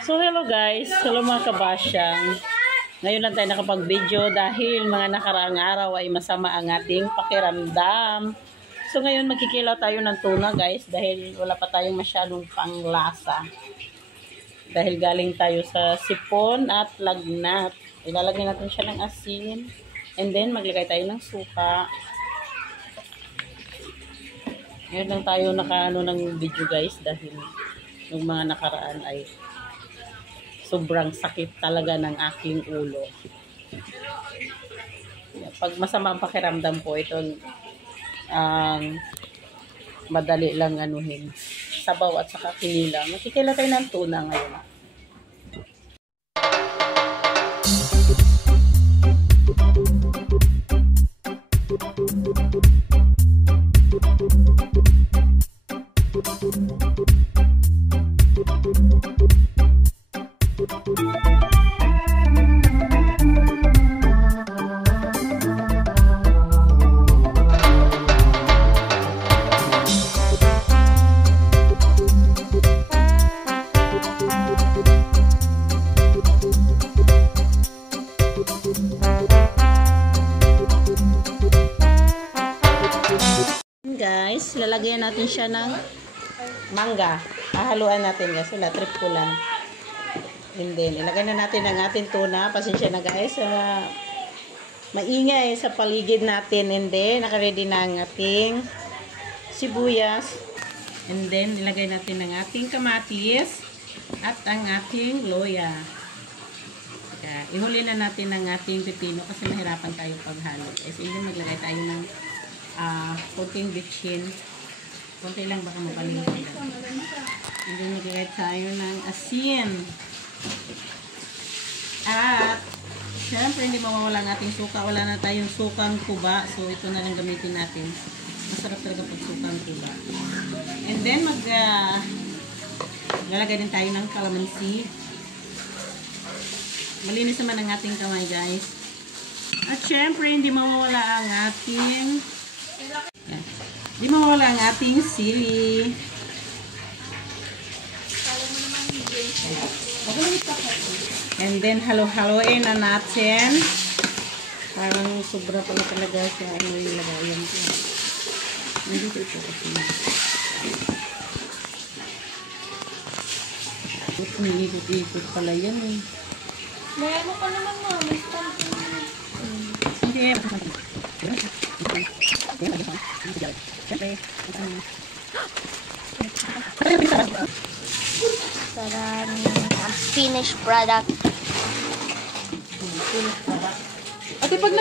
So hello guys, hello mga kabasyang. Ngayon lang tayo nakapag-video dahil mga nakaraang araw ay masama ang ating pakiramdam. So ngayon magkikilaw tayo ng tuna guys dahil wala pa tayong masyadong panglasa. Dahil galing tayo sa sipon at lagnat. Ilalagay natin siya ng asin and then maglagay tayo ng suka. Ngayon lang tayo nakaano ng video guys dahil yung mga nakaraan ay sobrang sakit talaga ng aking ulo. Pag masama ang pakiramdam po, ito madali lang anuhin. Sabaw at saka kinilaw. Nakikila tayo ng tuna ngayon. Guys, lalagyan natin siya ng mangga. Haluan natin guys. Wala, trip ko lang. And then, ilagay na natin ang ating tuna. Pasensya na guys. Maingay sa paligid natin. And then, nakaready na ang ating sibuyas. And then, ilagay natin ang ating kamatis at ang ating loya. Ihuli na natin ang ating pipino kasi mahirapan tayo paghalo. And then, maglagay tayo ng konting bitchin. Konti lang baka mabalingin. And then maglagay tayo ng asin. At syempre hindi mawawala ang ating suka. Wala na tayong sukang kuba. So ito na lang gamitin natin. Masarap talaga pag sukang kuba. And then lalagay din tayo ng calamansi. Malinis naman ang ating kamay guys. At syempre hindi mawawala ang ating di mawala ang ating sili. And then halo-haloin na natin. Parang sobra pala talaga sa ano yung lagayan ko. Nandito ito kasi. Umiikot-ikot pala yan eh. May ano ka naman ma, may stand Hindi. Sarang finished product. Ate, pag